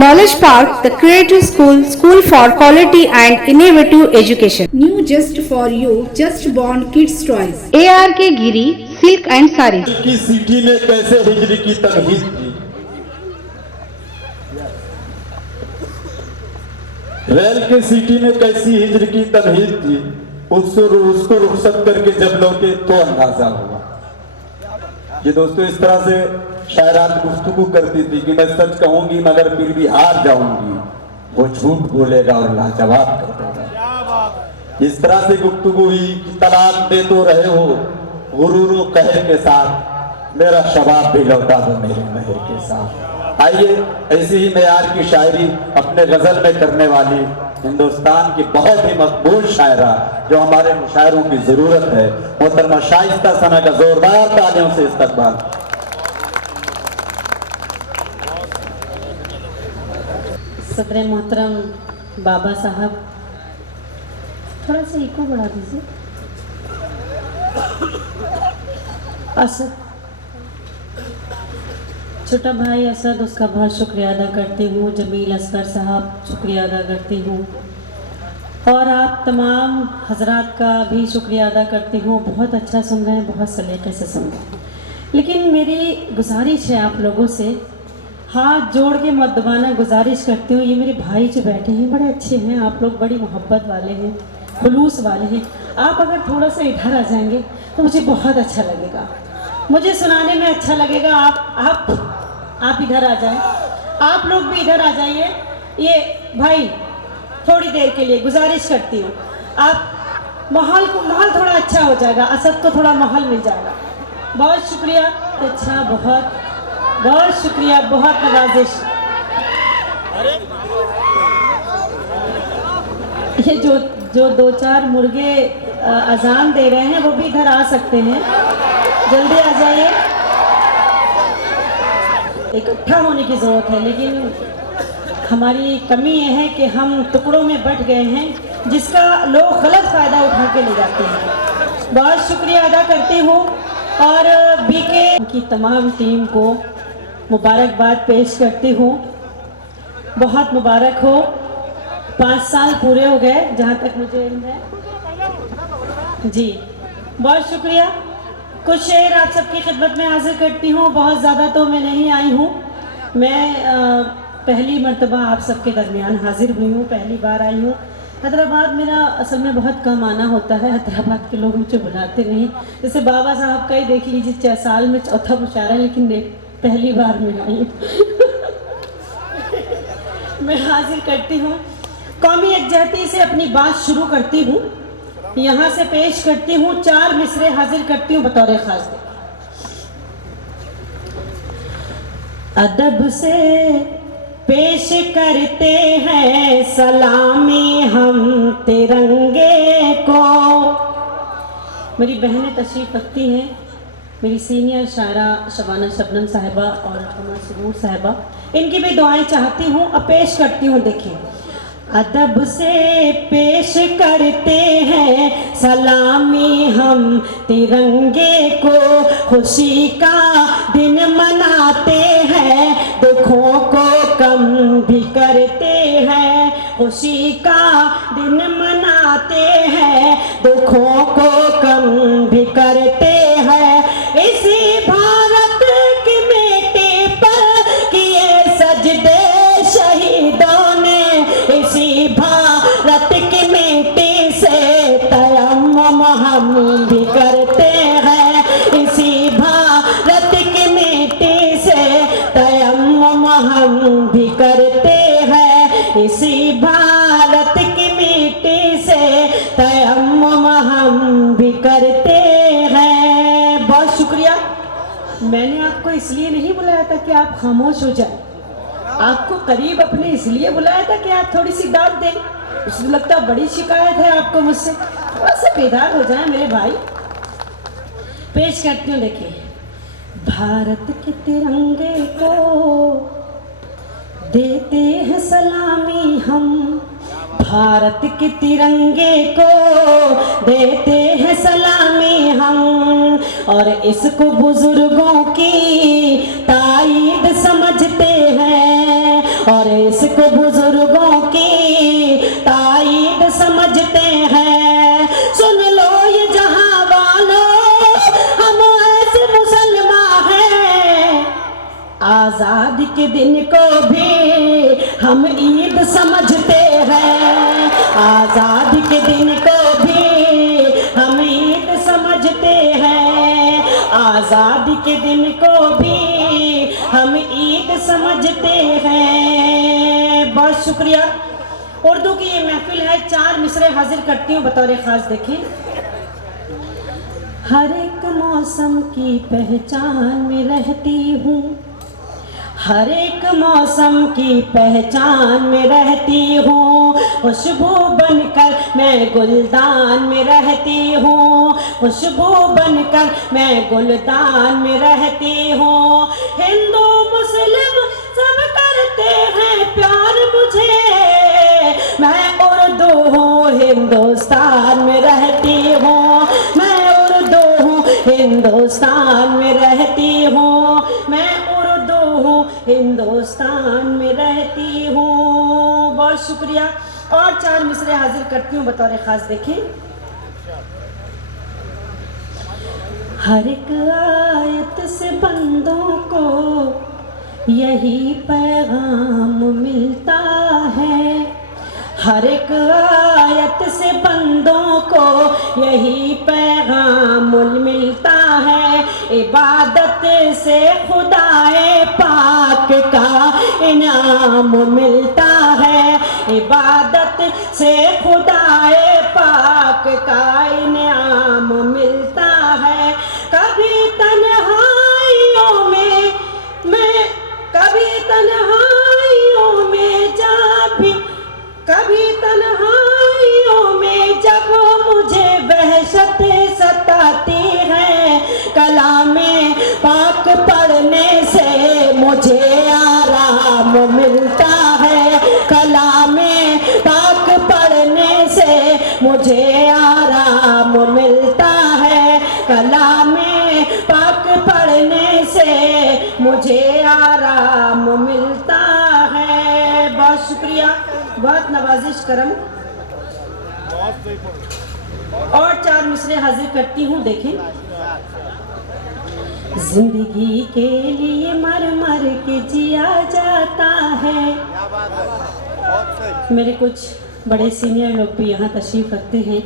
Knowledge Park, the creative school, school for quality and innovative education. New just for you, just born kids toys. ARK Giri, silk and sarees. की city में कैसे हिजरी की तमहीज थी, rail के city में कैसी हिजरी की तमहीज थी, उसको रुखसत करके जब लौटे तो अंदाजा हुआ। ये दोस्तों इस तरह से शायरात गुफ्तगू करती थी कि मैं सच कहूंगी मगर फिर भी हार जाऊंगी, वो झूठ बोलेगा और लाजवाब कर देगा। इस तरह से गुफ्तगू हुई कि तलाक दे तो रहे हो गुरूर व कहर के साथ, मेरा शबाब भी लौटा दो मेरे महर के साथ। आइए ऐसी ही मेयार की शायरी अपने गजल में करने वाली हिंदुस्तान की बहुत ही मकबूल शायरा जो हमारे मुशायरों की जरूरत है, मोहतरमा शाइस्ता सना का जोरदार तालियों से इस्तकबाल। सदर मोहतरम बाबा साहब, थोड़ा सा इको बढ़ा दीजिए। असद, छोटा भाई असद, उसका बहुत शुक्रिया अदा करती हूँ। जमील असगर साहब, शुक्रिया अदा करती हूँ। और आप तमाम हजरात का भी शुक्रिया अदा करती हूँ। बहुत अच्छा सुन रहे हैं, बहुत सलीके से सुन रहे हैं। लेकिन मेरी गुजारिश है आप लोगों से, हाथ जोड़ के मर्दबाना गुजारिश करती हूँ। ये मेरे भाई जो बैठे हैं बड़े अच्छे हैं, आप लोग बड़ी मोहब्बत वाले हैं, खुलूस वाले हैं। आप अगर थोड़ा सा इधर आ जाएंगे तो मुझे बहुत अच्छा लगेगा, मुझे सुनाने में अच्छा लगेगा। आप इधर आ जाएं, आप लोग भी इधर आ जाइए। ये भाई थोड़ी देर के लिए गुजारिश करती हूँ, आप माहौल थोड़ा अच्छा हो जाएगा, असद को थोड़ा माहौल मिल जाएगा। बहुत शुक्रिया। अच्छा, बहुत शुक्रिया, बहुत नवाजिश। ये जो दो चार मुर्गे अजान दे रहे हैं वो भी इधर आ सकते हैं, जल्दी आ जाइए। इकट्ठा होने की ज़रूरत है, लेकिन हमारी कमी ये है कि हम टुकड़ों में बट गए हैं जिसका लोग गलत फ़ायदा उठा के ले जाते हैं। बहुत शुक्रिया अदा करती हूँ और बीके की तमाम टीम को मुबारकबाद पेश करती हूँ। बहुत मुबारक हो, 5 साल पूरे हो गए जहाँ तक मुझे इल्म है जी। बहुत शुक्रिया। कुछ शेर आप सबकी खिदमत में हाजिर करती हूँ। बहुत ज़्यादा तो मैं नहीं आई हूँ, मैं पहली मर्तबा आप सबके दरमियान हाजिर हुई हूँ, पहली बार आई हूँ। हैदराबाद मेरा असल में बहुत कम आना होता है, हैदराबाद के लोग मुझे बुलाते नहीं। जैसे बाबा साहब का ही देख लीजिए, 4 साल में चौथा मुशायरा, लेकिन पहली बार में आई हूँ। मैं हाजिर करती हूँ। कौमी यकजहती से अपनी बात शुरू करती हूँ, यहाँ से पेश करती हूँ। 4 मिसरे हाजिर करती हूँ बतौर खास। अदब से पेश करते हैं सलामी हम तिरंगे को। मेरी बहनें तशरीफ़ रखती हैं, मेरी सीनियर शायरा शबाना शबनम साहिबा और कमर सुरूर साहिबा, इनकी भी दुआएं चाहती हूँ। अब पेश करती हूँ, देखिए। अदब से पेश करते हैं सलामी हम तिरंगे को, खुशी का दिन मनाते हैं, दुखों को कम भी करते हैं। खुशी का दिन मनाते हैं, दुखों को कम भी करते हैं। इसी भारत की मिट्टी पर किए सजदे शहीदों ने, इसी भारत की मिट्टी से तयम्मुम हम भी करते हैं। इसी भारत की मिट्टी से तयम्मुम हम भी करते हैं। इसी भारत की मिट्टी से तयम्मुम हम भी करते हैं। बहुत शुक्रिया। मैंने आपको इसलिए नहीं बुलाया था कि आप खामोश हो जाए, आपको करीब अपने इसलिए बुलाया था कि आप थोड़ी सी दाद दें। मुझे लगता बड़ी शिकायत है आपको मुझसे, थोड़ा सा बेदार हो जाए मेरे भाई। पेश करती हूँ, देखिए। भारत के तिरंगे को देते हैं सलामी हम, भारत के तिरंगे को देते हैं सलामी हम, और इसको बुजुर्गों की ताईद समझते हैं, और इसको बुजुर्गों की ताईद समझते हैं। सुन लो ये जहां वालों, हम ऐसे मुसलमान हैं, आजादी के दिन को भी हम ईद समझते हैं। आजादी के दिन को भी हम ईद समझते हैं। आजादी के दिन को भी हम ईद समझते हैं। बहुत शुक्रिया। उर्दू की ये महफिल है, 4 मिसरे हाजिर करती हूँ बतौर खास। देखें, हर एक मौसम की पहचान में रहती हूँ, हर एक मौसम की पहचान में रहती हूँ। खुशबू बनकर मैं गुलदान में रहती हूँ, खुशबू बनकर मैं गुलदान में रहती हूँ। हिंदू मुस्लिम सब करते हैं प्यार मुझे, मैं उर्दू हूँ हिंदुस्तान में रहती हूँ, मैं उर्दू हूँ हिंदुस्तान में रहती हूँ, मैं हिंदुस्तान में रहती हूँ। बहुत शुक्रिया। और 4 मिसरे हाजिर करती हूँ बतौर खास। देखें, हर एक आयत से बंदों को यही पैगाम मिलता है, हर एक आयत से बंदों को यही पैगाम मिलता है। इबादत से खुदाए पाक का इनाम मिलता है, इबादत से खुदाए पाक का इनाम मिलता है। कभी तन्हाइयों में मैं, कभी तन्हाइयों में जा भी, कभी तन्हाइयों में जब मुझे वहशत सताती है, कलामे पाक पढ़ने से मुझे आराम मिलता है, कलामे पाक पढ़ने से मुझे आराम मिलता है, कलामे पाक पढ़ने से मुझे आराम मिलता है। बहुत शुक्रिया, बहुत नवाजिश करम। और 4 मिसरे हाजिर करती हूँ। देखें, जिंदगी के लिए मर मर के जिया जाता है। मेरे कुछ बड़े सीनियर लोग भी यहाँ तशरीफ़ रखते हैं,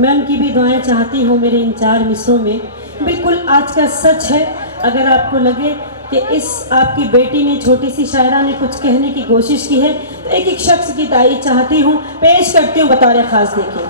मैं उनकी भी दुआएं चाहती हूँ मेरे इन 4 मिसरों में। बिल्कुल आज का सच है। अगर आपको लगे कि इस आपकी बेटी ने, छोटी सी शायरा ने कुछ कहने की कोशिश की है, तो एक एक शख्स की तारीफ चाहती हूँ, पेश करती हूँ बतौर ख़ास। देखिए,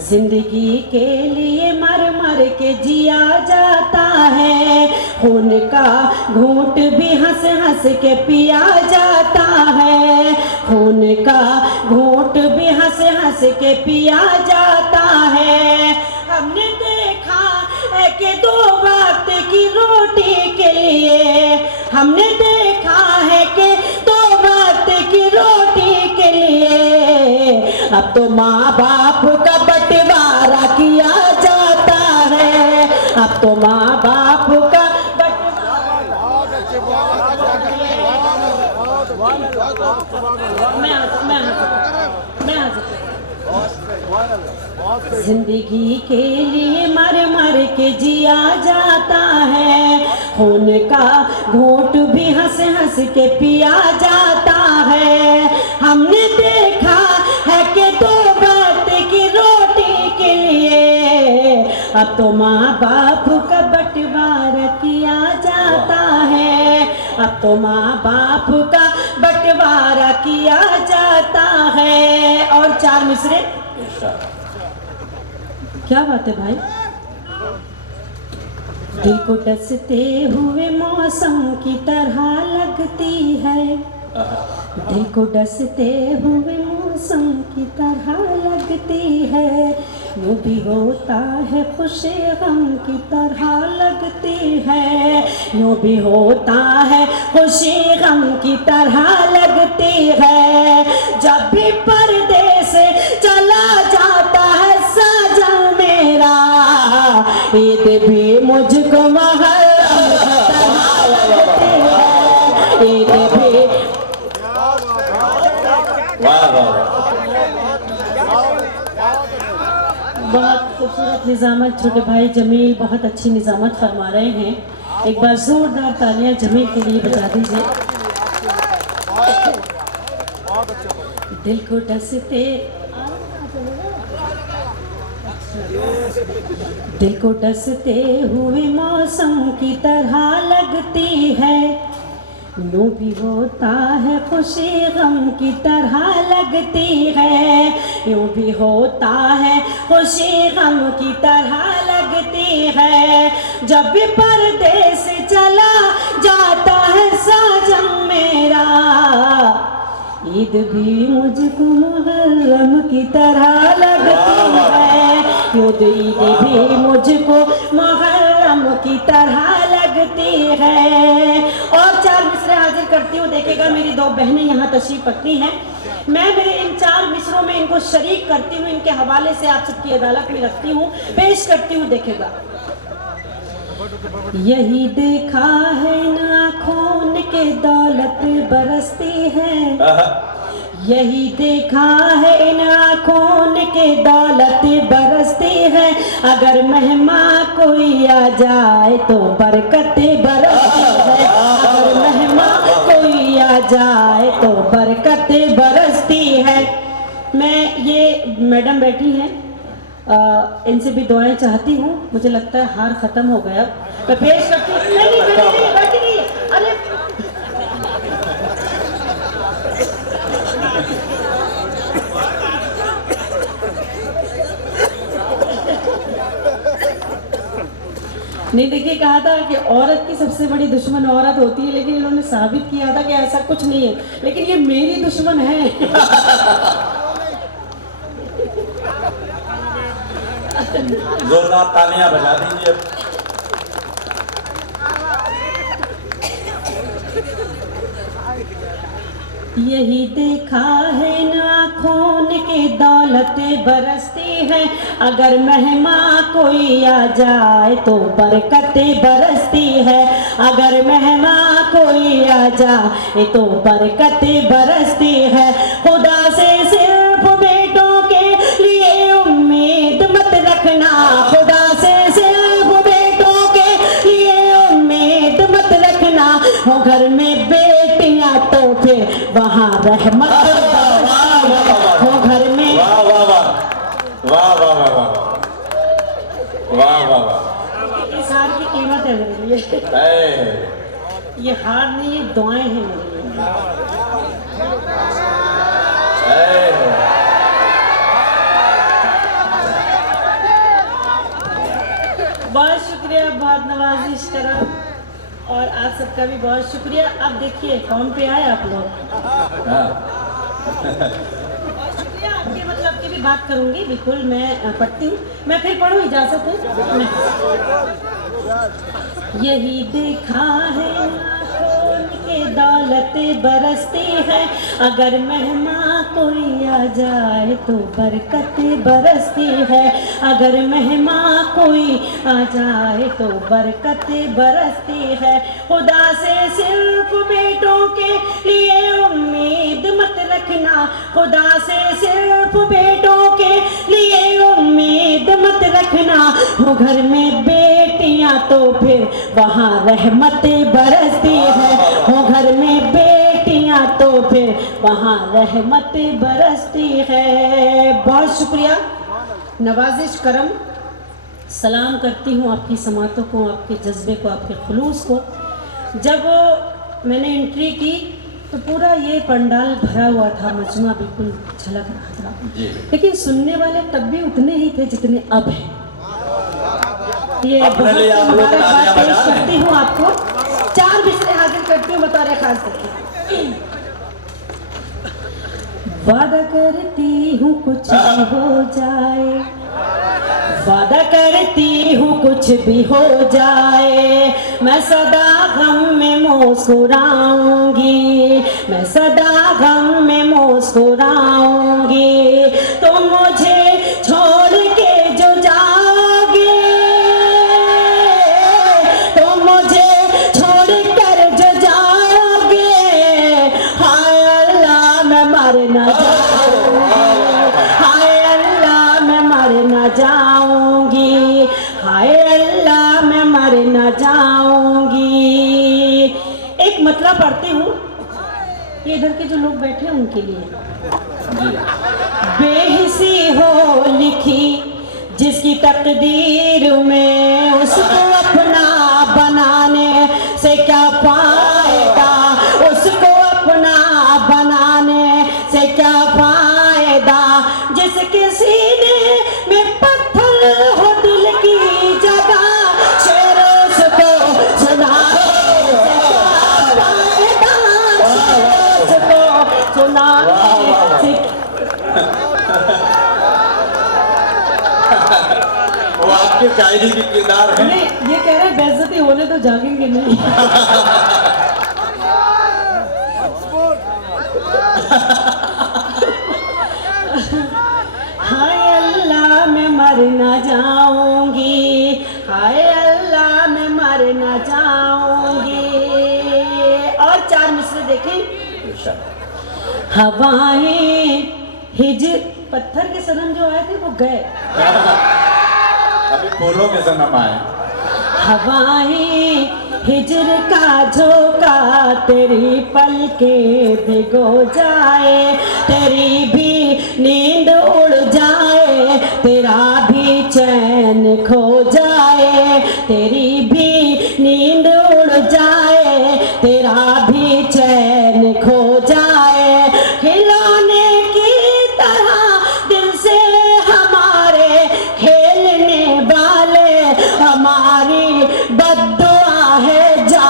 जिंदगी के लिए मर मर के जिया जाता है, खून का घूंट भी हंस हंस के पिया जाता है, खून का घूंट भी हंस हंस के पिया जाता है। हमने देखा है कि 2 वक्त की रोटी के लिए, हमने देखा है कि 2 वक्त की रोटी के लिए अब तो माँ बाप का बंटवारा किया जाता है, अब तो माँ बाप का जिंदगी के लिए मर मर के जिया जाता है, खून का घूंट भी हंस हंस के पिया जाता है। हमने देखा है कि 2 वक्त की रोटी के लिए अब तो माँ बाप का बंटवारा किया जाता है, अब तो माँ बाप का बंटवारा किया जाता है। और 4 मिसरे। क्या बात है भाई। दिल को डसते हुए मौसम की तरह लगती है, दिल को डसते हुए मौसम की तरह लगती है, यूं भी होता है खुशी गम की तरह लगती है, यूं भी होता है खुशी गम की तरह लगती है। जब भी परदेस चला जाता है साजन मेरा, ईद भी मुझको महल तरह लगती है, ईद भी वक्त निज़ामत छोटे भाई जमील बहुत अच्छी निज़ामत फरमा रहे हैं। एक बार जोरदार तालियां जमील के लिए बजा दीजिए। दिल को डसते दिल को डसते हुए मौसम की तरह लगती है, यूं भी होता है खुशी गम की तरह लगती है, यूं भी होता है खुशी गम की तरह लगती है। जब भी परदेस चला जाता है साजन मेरा, ईद भी मुझको मुहर्रम की तरह लगती है, ईद भी मुझको मुहर्रम की तरह लगती है। और 4 मिसरे हाजिर करती हूँ, देखेगा मेरी 2 बहनें यहाँ तशरीफ रखती हैं। मैं मेरे इन 4 मिसरों में इनको शरीक करती हूँ, इनके हवाले से आप सबकी अदालत में रखती हूँ, पेश करती हूँ, देखेगा। यही देखा है इन आँखों के दौलत बरसती है, यही देखा है इन आँखों के दौलत बरसती है, अगर मेहमान कोई आ जाए तो बरकत बरसती है, अगर मेहमान कोई आ जाए तो बरकत बरसती है। मैं ये मैडम बैठी हैं, इनसे भी दुआएं चाहती हूँ। मुझे लगता है हार खत्म हो गया, मैं पेश करती हूँ। नहीं बैठी नहीं, अरे नहीं, देखिए कहा था कि औरत की सबसे बड़ी दुश्मन औरत होती है, लेकिन इन्होंने साबित किया था कि ऐसा कुछ नहीं है, लेकिन ये मेरी दुश्मन है। जोरदार तालियां बजा दीजिए। यही देखा है इन आँखों के दौलत बरसती है, अगर मेहमान कोई आ जाए तो बरकत बरसती है, अगर मेहमान कोई आ जाए तो बरकत बरसती है। खुदा से सिर्फ बेटों के लिए उम्मीद मत रखना, खुदा से सिर्फ बेटों के लिए उम्मीद मत रखना, हो घर में बेटियां तो फिर वहाँ रहमत हो घर में। वाह वाह वाह वाह वाह वाह वाह वाह वाह। इस हार की कीमत है मेरे लिए, ये हार नहीं, ये दुआएं हैं मेरे लिए। बहुत शुक्रिया, बहुत नवाजिश करा, और आप सबका भी बहुत शुक्रिया। अब देखिए फॉर्म पे आए आप लोग, बहुत शुक्रिया। आपके मतलब की भी बात करूंगी, बिल्कुल मैं पढ़ती हूँ, मैं फिर पढ़ूँ, इजाजत है। यही देखा है आँखों के दौलत बरसती है, अगर मेहमान कोई आ जाए तो बरकत बरसती है, अगर मेहमान कोई आ जाए तो बरकत बरसती है। खुदा से सिर्फ बेटों के लिए उम्मीद मत रखना, खुदा से सिर्फ बेटों के लिए उम्मीद मत रखना, हो घर में बेटियां तो फिर वहाँ रहमत बरसती है, हो घर में बेटियां तो फिर वहाँ रहमत बरसती है। बहुत शुक्रिया, नवाजिश करम, सलाम करती हूँ आपकी समातों को, आपके जज्बे को, आपके खुलूस को। जब मैंने एंट्री की तो पूरा ये पंडाल भरा हुआ था, मजमा बिल्कुल झलक रहा था, लेकिन सुनने वाले तब भी उतने ही थे जितने अब हैं। ये बहुत मुबारकबाद पेश करती हूँ आपको। 4 मिसरे हाजिर करती हूँ बतौर खास करके। वादा करती हूँ कुछ भी हो जाए, वादा करती हूँ कुछ भी हो जाए, मैं सदा गम में मुस्कुराऊंगी, मैं सदा गम में मुस्कुराऊंगी। तुम मुझे छोड़ के जो जाओगे, तुम मुझे छोड़ कर जो जाओगे, हाय अल्लाह मैं मर न जाऊंगी, हाय अल्लाह मैं मर न जाऊंगी। क्योंकि इधर के जो लोग बैठे हैं उनके लिए। जी बेहिसी हो लिखी जिसकी तकदीर में, उसको अपना बनाने से क्या फायदा, उसको अपना बनाने से क्या फायदा। जिसके सीने में पत्थर हो दिल की जगह, शेर उसको सुनाने से क्या फायदा, शेर उसको सुनाने से। वो आपके शायरी के किरदार हैं। नहीं, ये कह रहे हैं बेइज्जती होने तो जागेंगे नहीं। हाय अल्लाह मैं मर ना जाऊंगी, हाय अल्लाह मैं मर ना जाऊंगी। और 4 मिसरे देखें। हवाएं हिजर, पत्थर के सनम जो आए थे वो गए, अभी फूलों के सनम आए। हवाएं हिजर का झोंका तेरी पलके भिगो जाए, तेरी भी नींद उड़ जाए, तेरा भी चैन खो जाए, तेरी भी नींद उड़ जाए, तेरा भी चैन खो जाए। खिलौने की तरह दिल से हमारे खेलने वाले, हमारी बद्दुआ है जा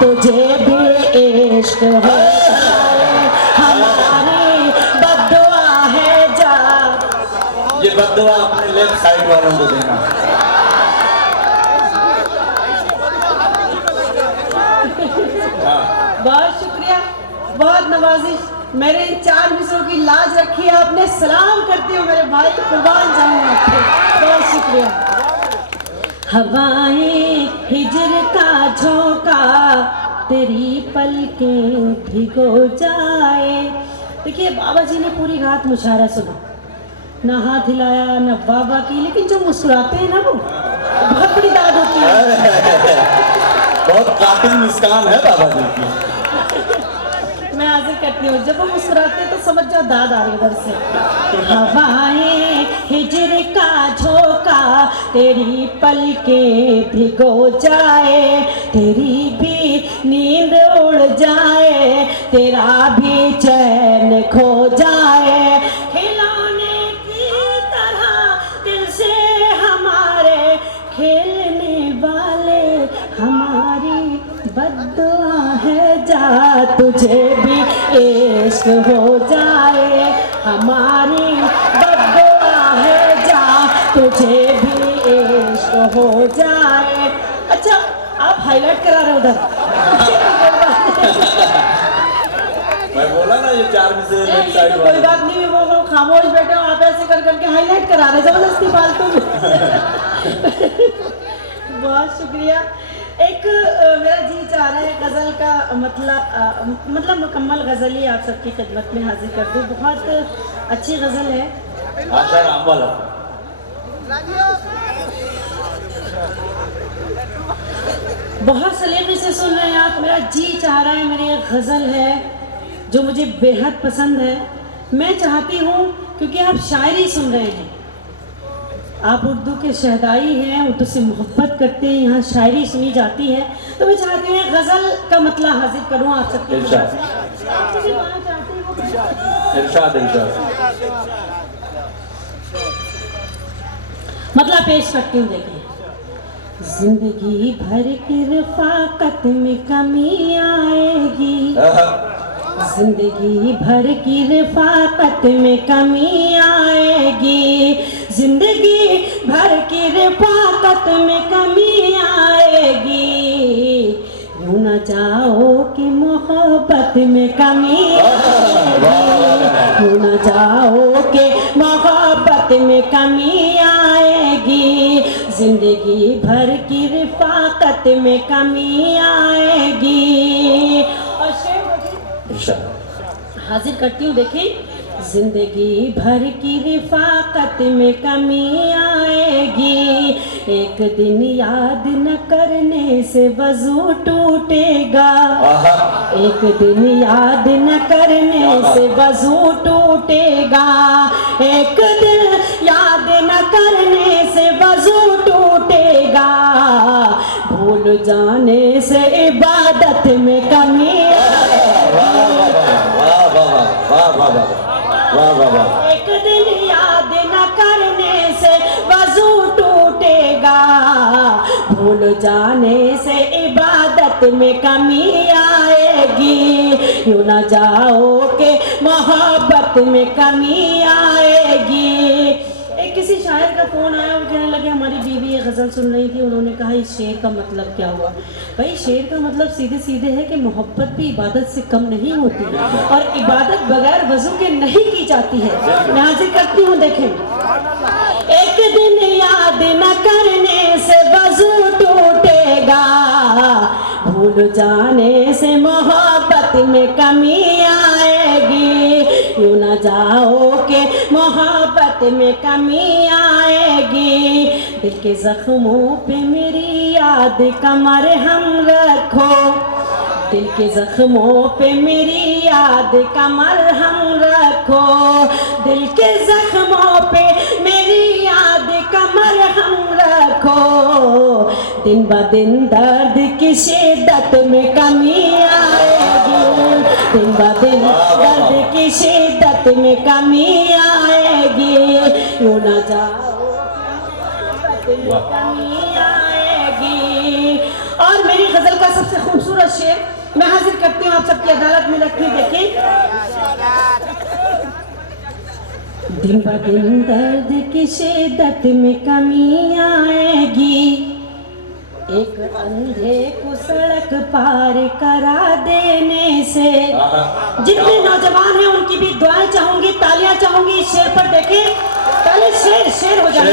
तुझे भी इश्क हो जाए, हमारी बद्दुआ है जा। ये बद्दुआ अपने लेफ्ट साइड वालों को देना। बहुत शुक्रिया, बहुत नवाजिश। मेरे इन 4 मिसरों की लाज रखी है आपने। सलाम करती हूँ मेरे भाई, कुर्बान जाऊँ आपके। बहुत शुक्रिया। हवाएं हिजर का झोंका तेरी पलकें भिगो जाए। देखिए बाबा जी ने पूरी रात मुशायरा सुना, ना हाथ हिलाया ना बाबा की, लेकिन जो मुस्कुराते हैं ना वो बहुत बड़ी दाद होती है। बहुत कातिल मुस्कान है बाबा जी की। मैं हाजिर करती हूँ, जब वो मुस्कुराते हैं तो समझ जाओ दाद आ रही उधर से। हवाएं हिजर का झोंका तेरी पलकें भिगो जाए, तेरी भी नींद उड़ जाए, तेरा भी चैन खो जाए। खिलौने की तरह दिल से हमारे खेलने वाले, हमारी बद्दुआ है जा तुझे भी इश्क हो जाए, हमारी बद्दुआ है जा तुझे भी इश्क हो जाए। अच्छा आप हाईलाइट करा रहे हो उधर। मैं बोला ना ये 4 में से लेफ्ट ये साइड तो कोई वाले। बात नहीं, वो लोग खामोश बैठे हो, आप ऐसे कर करके हाईलाइट करा रहे जबरदस्ती फालतू में। बहुत शुक्रिया। एक मेरा जी चाह रहा है गज़ल का मतलब मुकम्मल गज़ल ही आप सबकी खिदमत में हाजिर कर दूँ। बहुत अच्छी गज़ल है। आशा राम वाला। बहुत सलीमे से सुन रहे हैं आप। मेरा जी चाह रहा है, मेरी एक गज़ल है जो मुझे बेहद पसंद है। मैं चाहती हूँ, क्योंकि आप शायरी सुन रहे हैं, आप उर्दू के शहदाई हैं, उर्दू से मोहब्बत करते हैं, यहाँ शायरी सुनी जाती है, तो मैं चाहती हूँ गज़ल का मतलब हाजिर करूँ आप सबके इरशाद। सामने। आप जो भी गाना चाहते हैं वो इरशाद इरशाद। मतलब पेश करती हूँ। देखिए, जिंदगी भर की रफ़ाकत में कमी आएगी, जिंदगी भर की रफ़ाकत में कमी आएगी, जिंदगी भर की रफ़ाकत में कमी आएगी। यूं न जाओ कि मोहब्बत में कमी आएगी, यूं न जाओ कि मोहब्बत में कमी आएगी, जिंदगी भर की रफ़ाकत में कमी आएगी। और शेर हाजिर करती हूँ। देखें, जिंदगी भर की रफ़ाकत में कमी आएगी, एक दिन याद न करने से वजू टूटेगा, एक दिन याद न करने से वजू टूटेगा, एक दिन याद न करने से वजू टूटेगा, भूल जाने से इबादत में कमी एक दिन याद न करने से वजू टूटेगा, भूल जाने से इबादत में कमी आएगी, यूं न जाओ के मोहब्बत में कमी आएगी। एक किसी शायर का फोन आया, वो कहने लगे हमारी बीवी ये गज़ल सुन रही थी, उन्होंने कहा इस शेर का मतलब क्या हुआ। भाई शेर का मतलब सीधे सीधे है कि मोहब्बत भी इबादत से कम नहीं होती और इबादत बगैर वजू के नहीं की जाती है। मैं हाजिर करती हूँ, देखें। एक दिन याद न करने से वजू टूटेगा, भूल जाने से मोहब्बत में कमी आएगी, यूं न जाओ के मोहब्बत में कमी आएगी, दिल के जख्मों पे मेरी याद का मरहम रखो, दिल के जख्मों पे मेरी याद का मरहम रखो, दिल के जख्मों पे मेरी याद का मरहम रखो, दिन ब दिन दर्द की शिद्दत में कमी आएगी, दिन ब दिन दर्द की शिद्दत में कमी आएगी, यूं न जाओ में कमी आएगी। और मेरी गजल का सबसे खूबसूरत शेर मैं हाजिर करती हूँ आप सबकी अदालत में रखी। देखिए, दिन ब दिन दर्द की शिद्दत में कमी आएगी, एक अंधे को सड़क पार करा देने से। जितने नौजवान हैं उनकी भी दुआएं चाहूंगी, तालियां चाहूंगी इस शेर पर। देखें, पहले शेर हो जाए।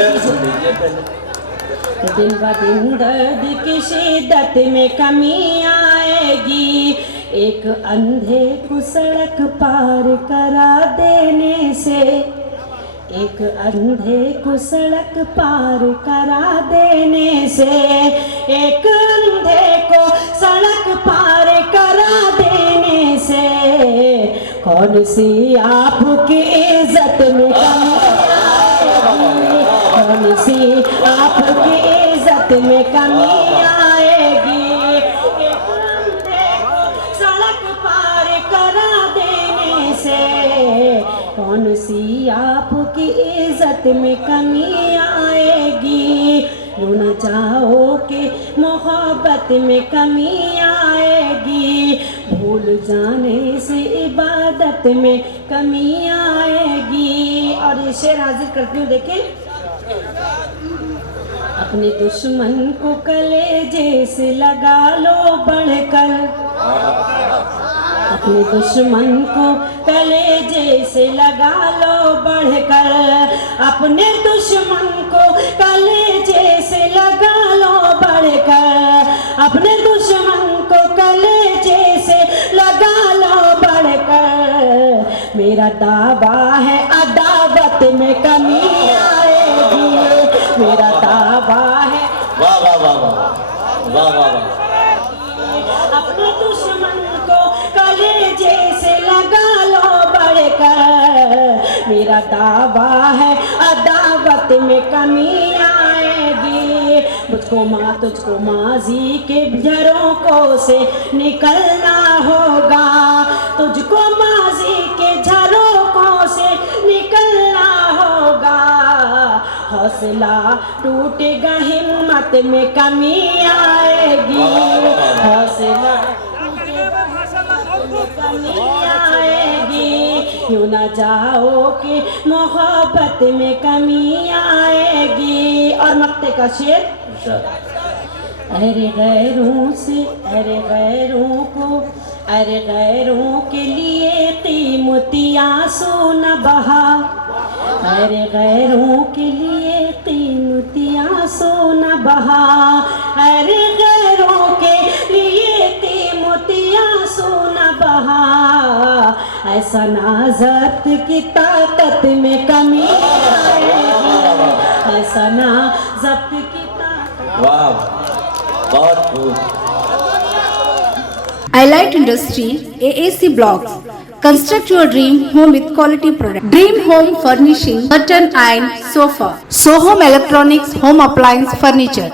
दिन ब दिन दर्द की शिद्दत में कमी आएगी, एक अंधे को सड़क पार करा देने से, एक अंधे को सड़क पार करा देने से, एक अंधे को सड़क पार करा देने से, कौन सी आपकी इज्जत में कमी आएगी, कौन सी आपकी इज्जत में कमी आएगी, एक अंधे को सड़क पार करा देने से, कौन सी आपकी इज्जत में कमी आएगी, यूं न जाओ कि मोहब्बत में कमी आएगी, भूल जाने से इबादत में कमी आएगी। और ये शेर हाजिर करती हूँ, देखिए। अपने दुश्मन को कलेजे से लगा लो बढ़कर, अपने दुश्मन को कलेजे से लगा लो बढ़कर, अपने दुश्मन को कलेजे से लगा लो बढ़कर, अपने दुश्मन को कलेजे से लगा लो बढ़कर, मेरा दावा है अदावत में कमी आएगी, मेरा दावा है। वाह वाह वाह वाह वाह वाह वाह। अपने दुश्मन को कलेजे से लगा लो बढ़कर, मेरा दावा है अदावत में कमी आएगी, तुझको माजी के झरोकों से निकलना होगा, तुझको माजी के झरोकों से निकलना होगा, हौसला टूटेगा हिम्मत में कमी आएगी, हौसला टूटेगा हिम्मत में कमी आएगी, यूं न जाओ कि मोहब्बत में कमी आएगी। और मक्ते का शेर। अरे गैरों से, अरे गैरों को, अरे गैरों के लिए कीमती आंसू न बहा, अरे गैरों के लिए कीमती आंसू न बहा, अरे गैरों के लिए कीमती आंसू न बहा, ऐसा ना ज़ब्त की ताकत में कमी आएगी, ऐसा ना ज़ब्त की वाह, बहुत खूब। Allied Industry, AAC Blocks. Construct your dream home with quality product. Dream Home Furnishing, curtain and sofa. Sohome Electronics, home appliance furniture.